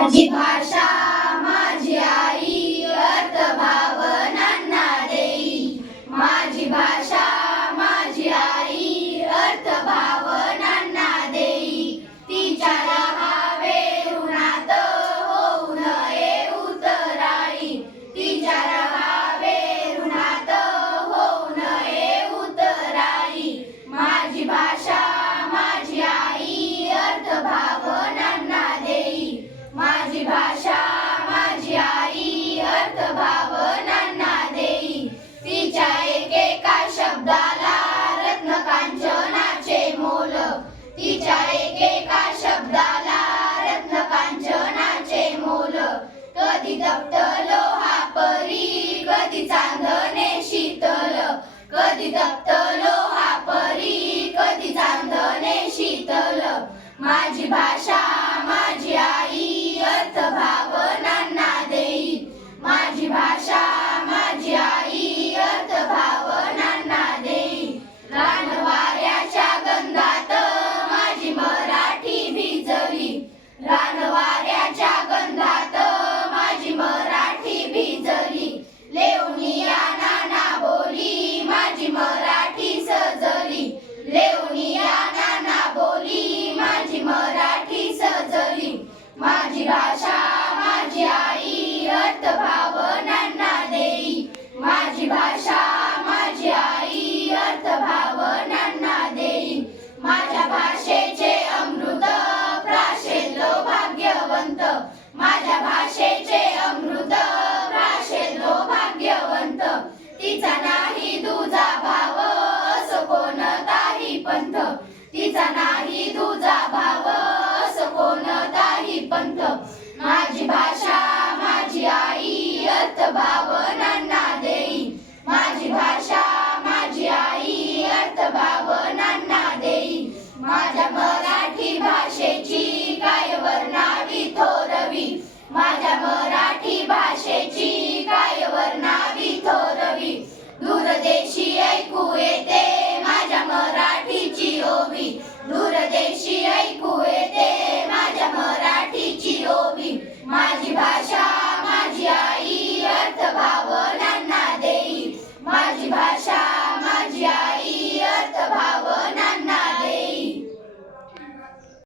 माझी भाषा माझी आई माझी भाषा माझी आई अर्थ भावनांना देई. तिच्या एकेका शब्दाला रत्न कांचनाचे मोल. तिच्या एकेका शब्दाला रत्न कांचनाचे मोल. कधी तप्त लोहा परी कधी चांदणे शीतल. कधी तप्त लोहा परी कधी चांदणे शीतल. माझी भाषा माझी आई माझी भाषा माझी आई अर्थ भावनांना देई. माझी भाषा माझी आई अर्थ भावनांना देई. माझ्या भाषेचे अमृत प्राशेलो भाग्यवंत. माझ्या भाषेचे अमृत प्राशेलो भाग्यवंत. तिचा नाही दुजा भाव असो कोणताही पंथ. तिचा नाही दुजा भाव असं कोणताही पंथ माझी भाषा माझी आई अत भावनांना देई माझी भाषा माझी आई अर्थ भावनांना देई माझ्या मराठी भाषेची काय वर्णावी थोरवी. माझ्या मराठी भाषेची काय वर्णावी थोरवी. दूरदेशी